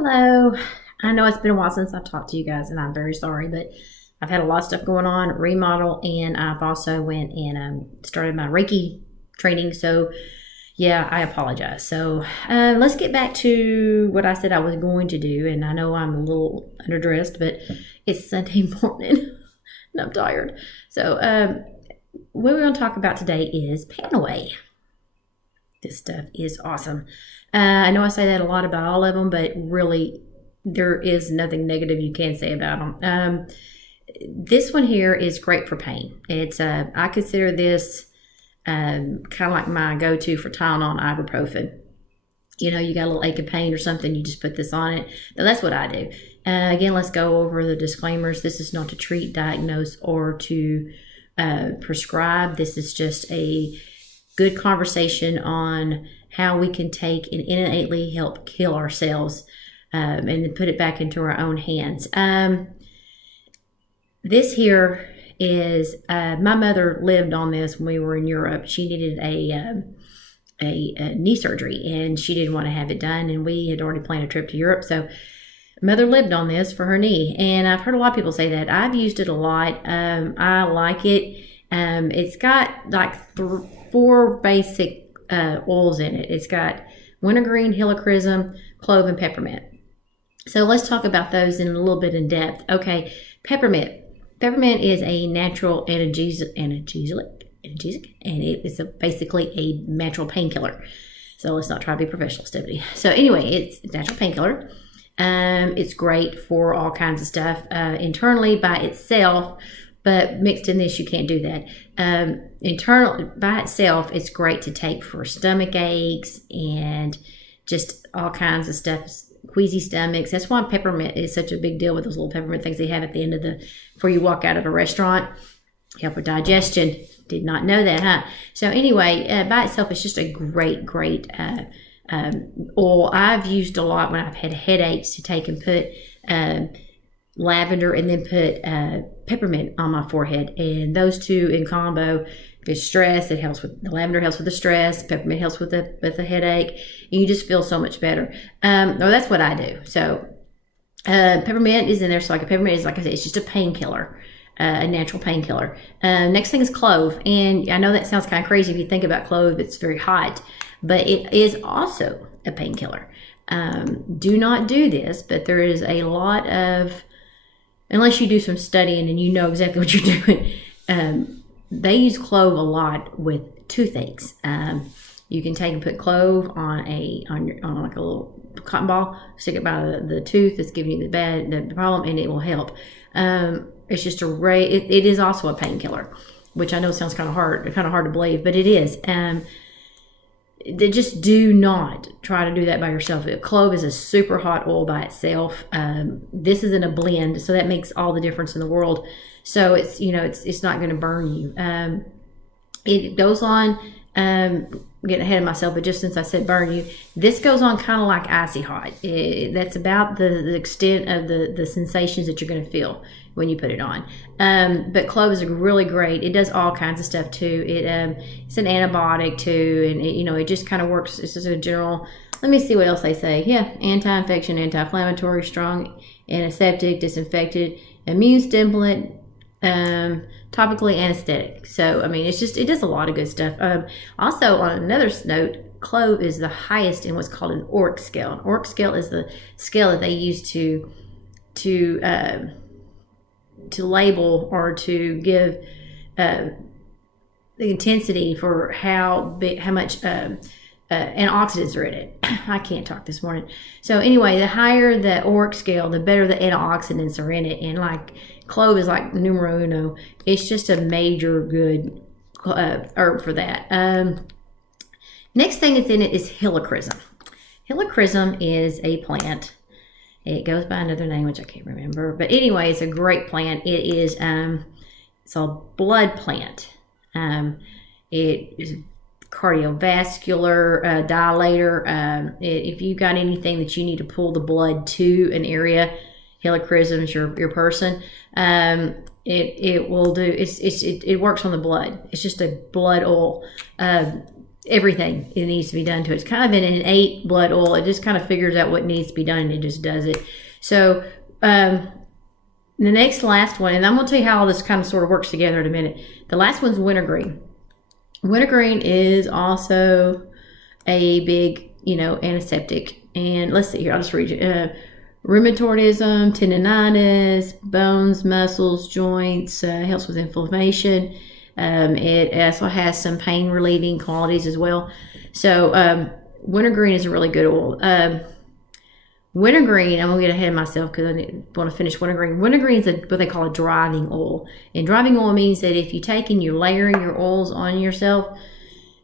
Hello. I know it's been a while since I've talked to you guys, and I'm very sorry, but I've had a lot of stuff going on, remodel, and I've also went and started my Reiki training. So, yeah, I apologize. So, let's get back to what I said I was going to do. And I know I'm a little underdressed, but it's Sunday morning, and I'm tired. So, what we're going to talk about today is Panaway. This stuff is awesome. I know I say that a lot about all of them, but really there is nothing negative you can say about them. This one here is great for pain. It's I consider this kind of like my go-to for Tylenol and ibuprofen. You know, you got a little ache and pain or something, you just put this on it. But that's what I do. Again, let's go over the disclaimers. This is not to treat, diagnose, or to prescribe. This is just a good conversation on how we can take and innately help heal ourselves and then put it back into our own hands. This here is, my mother lived on this when we were in Europe. She needed a knee surgery and she didn't want to have it done. And we had already planned a trip to Europe. So mother lived on this for her knee. And I've heard a lot of people say that. I've used it a lot. I like it. It's got like four basic oils in it. It's got wintergreen, helichrysum, clove, and peppermint. So let's talk about those in a little bit in depth. Okay, peppermint. Peppermint is a natural analgesic, and it is basically a natural painkiller. So let's not try to be professional, Stephanie. So anyway, it's a natural painkiller. It's great for all kinds of stuff internally by itself. But mixed in this, you can't do that. Internal by itself, it's great to take for stomach aches and just all kinds of stuff, queasy stomachs. That's why peppermint is such a big deal with those little peppermint things they have at the end of before you walk out of a restaurant. Help with digestion. Did not know that, huh? So anyway, by itself, it's just a great oil. I've used a lot when I've had headaches to take and put lavender and then put peppermint on my forehead, and those two in combo. If it's stress, it helps with the lavender, helps with the stress, peppermint helps with the headache, and you just feel so much better. Or that's what I do. So peppermint is in there. So like a peppermint is, like I said, it's just a painkiller, a natural painkiller. Next thing is clove, and I know that sounds kind of crazy if you think about clove. It's very hot, but it is also a painkiller. Do not do this, but there is a lot of, unless you do some studying and you know exactly what you're doing, they use clove a lot with toothaches. You can take and put clove on like a little cotton ball, stick it by the tooth that's giving you the problem, and it will help. It's just it is also a painkiller, which I know sounds kind of hard to believe, but it is. They just do not try to do that by yourself. Clove is a super hot oil by itself. This is in a blend, so that makes all the difference in the world. So it's not going to burn you. It goes on. Getting ahead of myself, but just since I said burn you, this goes on kind of like icy hot. That's about the extent of the sensations that you're going to feel when you put it on. But clove is really great. It does all kinds of stuff too. It's an antibiotic too, and it just kind of works. It's just a general. Let me see what else they say. Yeah, anti-infection, anti-inflammatory, strong antiseptic, disinfectant, immune stimulant. Topically anesthetic. So I mean, it does a lot of good stuff. Also, on another note, clove is the highest in what's called an ORAC scale. An ORAC scale is the scale that they use to label or to give the intensity for how much antioxidants are in it. I can't talk this morning. So anyway, the higher the ORAC scale, the better the antioxidants are in it. And like clove is like numero uno. It's just a major good herb for that. Next thing that's in it is helichrysum. Helichrysum is a plant. It goes by another name, which I can't remember. But anyway, it's a great plant. It is it's a blood plant. It is cardiovascular dilator. If you've got anything that you need to pull the blood to an area, helichrysum is your person. It will do. It works on the blood. It's just a blood oil. everything it needs to be done to it. It's kind of an innate blood oil. It just kind of figures out what needs to be done and it just does it. So the last one, and I'm going to tell you how all this kind of sort of works together in a minute. The last one's wintergreen. Wintergreen is also a big, antiseptic. And let's see here. I'll just read you. Rheumatism, tendonitis, bones, muscles, joints, helps with inflammation. It also has some pain relieving qualities as well. So wintergreen is a really good oil. Wintergreen, I'm going to get ahead of myself because I want to finish wintergreen. Wintergreen is what they call a driving oil. And driving oil means that if you take and you're layering your oils on yourself,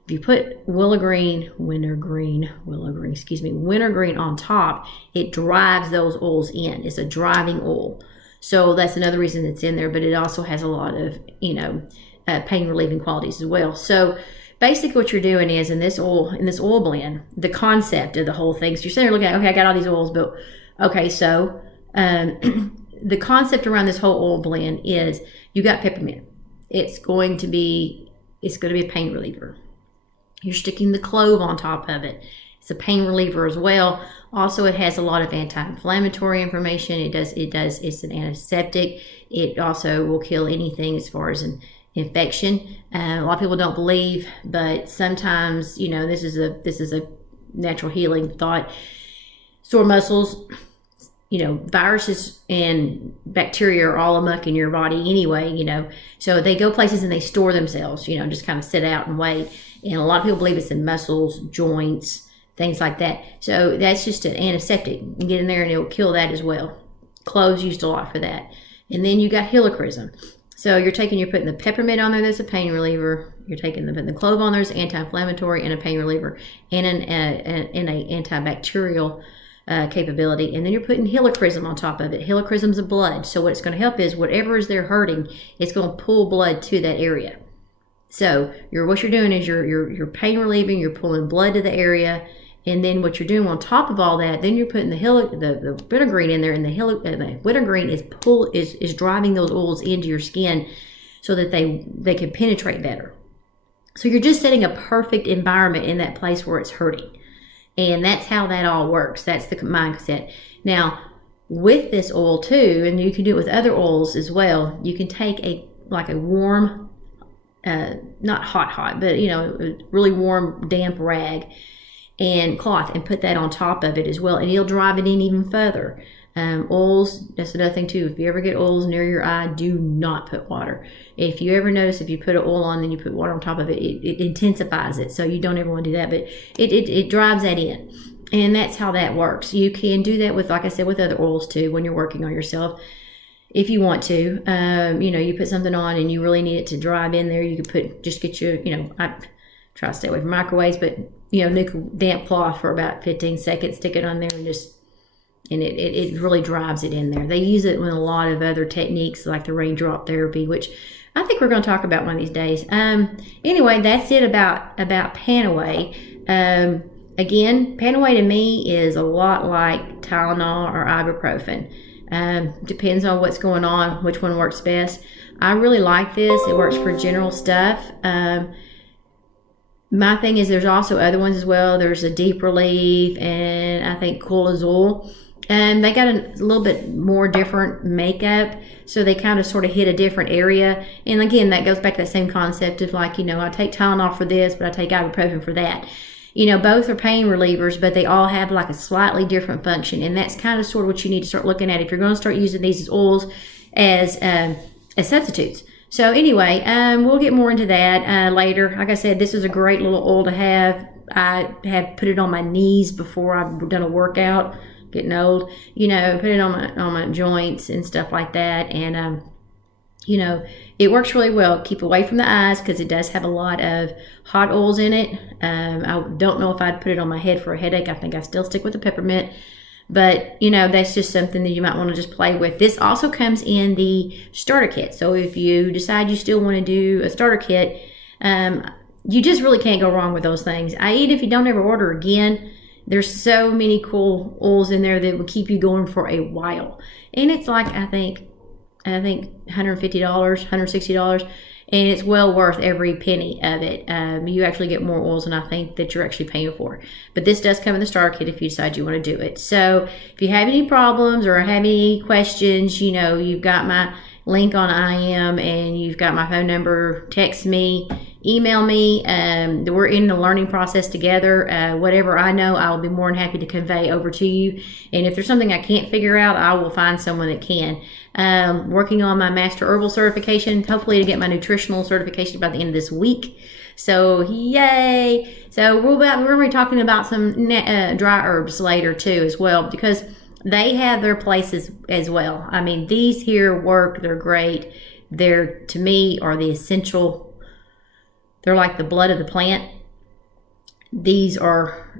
if you put wintergreen on top, it drives those oils in. It's a driving oil. So that's another reason it's in there, but it also has a lot of, pain relieving qualities as well. So basically what you're doing is in this oil blend, the concept of the whole thing. So you're sitting there looking at, okay, I got all these oils, but okay, so the concept around this whole oil blend is you got peppermint. It's going to be a pain reliever. You're sticking the clove on top of it. It's a pain reliever as well. Also, it has a lot of anti-inflammatory information. It's an antiseptic. It also will kill anything as far as an infection. A lot of people don't believe, but sometimes, this is a natural healing thought. Sore muscles, viruses and bacteria are all amuck in your body anyway, so they go places and they store themselves, just kind of sit out and wait. And a lot of people believe it's in muscles, joints, things like that. So that's just an antiseptic. You get in there and it will kill that as well. Cloves used a lot for that. And then you got helichrysum. So you're putting the peppermint on there, that's a pain reliever. You're putting the clove on there, it's anti-inflammatory and a pain reliever, and an antibacterial capability. And then you're putting helichrysum on top of it. Helichrysum's a blood. So what it's going to help is whatever is there hurting, it's going to pull blood to that area. So what you're doing is you're pain relieving, you're pulling blood to the area, and then what you're doing on top of all that, then you're putting the wintergreen in there, and the wintergreen is driving those oils into your skin so that they can penetrate better. So you're just setting a perfect environment in that place where it's hurting, and that's how that all works. That's the mindset. Now with this oil too, and you can do it with other oils as well. You can take a warm, not hot, but a really warm, damp rag and cloth and put that on top of it as well, and it'll drive it in even further. Oils, that's another thing too. If you ever get oils near your eye, do not put water. If you ever notice, if you put an oil on, then you put water on top of it, it intensifies it. So you don't ever want to do that, but it drives that in. And that's how that works. You can do that with, like I said, with other oils too, when you're working on yourself. If you want to, you put something on and you really need it to drive in there, you could get your, I try to stay away from microwaves, but, nickel damp cloth for about 15 seconds, stick it on there and it really drives it in there. They use it with a lot of other techniques like the raindrop therapy, which I think we're going to talk about one of these days. Anyway, that's it about Panaway. Again, Panaway to me is a lot like Tylenol or ibuprofen. Depends on what's going on, which one works best. I really like this. It works for general stuff. My thing is there's also other ones as well. There's a Deep Relief and I think Cool Azul. And they got a little bit more different makeup, so they kind of sort of hit a different area. And again, that goes back to that same concept of I take Tylenol for this, but I take ibuprofen for that. Both are pain relievers, but they all have a slightly different function. And that's kind of sort of what you need to start looking at if you're going to start using these as oils as substitutes. So anyway, we'll get more into that later. Like I said, this is a great little oil to have. I have put it on my knees before I've done a workout, getting old, put it on my joints and stuff like that. And, it works really well. Keep away from the eyes because it does have a lot of hot oils in it. I don't know if I'd put it on my head for a headache. I think I still stick with the peppermint. But, that's just something that you might want to just play with. This also comes in the starter kit. So if you decide you still want to do a starter kit, you just really can't go wrong with those things. Even if you don't ever order again, there's so many cool oils in there that will keep you going for a while. And it's I think $150, $160. and it's well worth every penny of it. You actually get more oils than I think that you're actually paying for. But this does come in the starter kit if you decide you want to do it. So if you have any problems or have any questions, you know, you've got my link on IM and you've got my phone number. Text me, email me. We're in the learning process together. Whatever I know, I will be more than happy to convey over to you. And if there's something I can't figure out, I will find someone that can. Working on my Master Herbal certification, hopefully to get my nutritional certification by the end of this week. So yay! So we're going to be talking about some dry herbs later too as well, because they have their places as well. I mean, these here work. They're great. They're, to me, are the essential. They're like the blood of the plant. These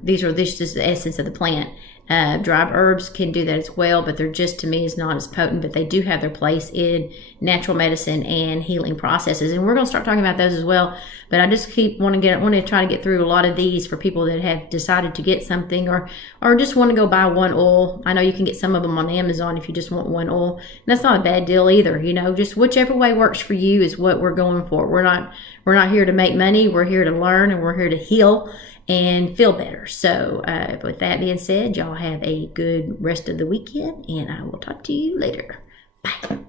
this is the essence of the plant. Dried herbs can do that as well, but they're just, to me, is not as potent, but they do have their place in natural medicine and healing processes. And we're going to start talking about those as well. But I just want to try to get through a lot of these for people that have decided to get something or just want to go buy one oil. I know you can get some of them on Amazon if you just want one oil. And that's not a bad deal either. You know, just whichever way works for you is what we're going for. We're not here to make money. We're here to learn, and we're here to heal and feel better. So with that being said, y'all have a good rest of the weekend, and I will talk to you later. Bye.